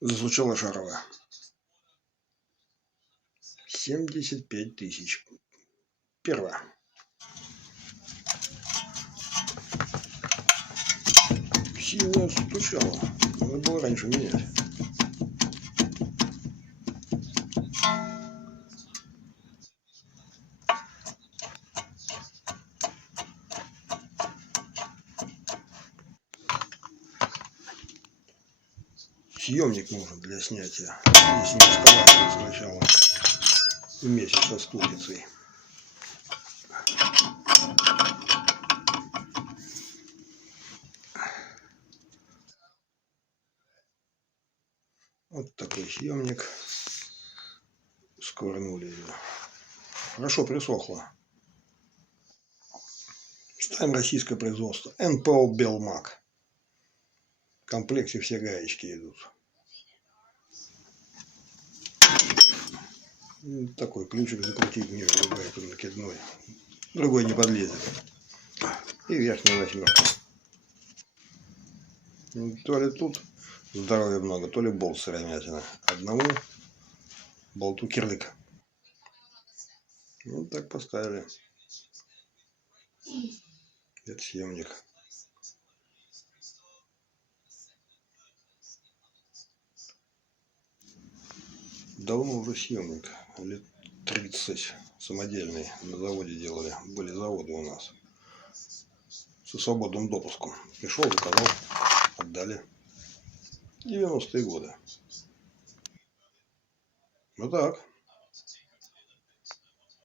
Зазвучала шаровая. 75 тысяч. Первая. Сильно стучала. Надо было раньше менять. Съемник нужен для снятия. Если не складывать сначала вместе со ступицей. Вот такой съемник. Сковырнули ее. Хорошо присохло. Ставим российское производство. НПО Белмак. В комплекте все гаечки идут. Такой ключик закрутить не бывает накидной. Другой не подлезет. И верхняя восьмерка. То ли тут здоровья много, то ли болт сыромятина. Одному болту кирлык. Вот так поставили. Это съемник. Давно уже съемник. Лет 30 самодельный. На заводе делали. Были заводы у нас. Со свободным допуском. Пришел, заказал, отдали. 90-е годы. Вот так.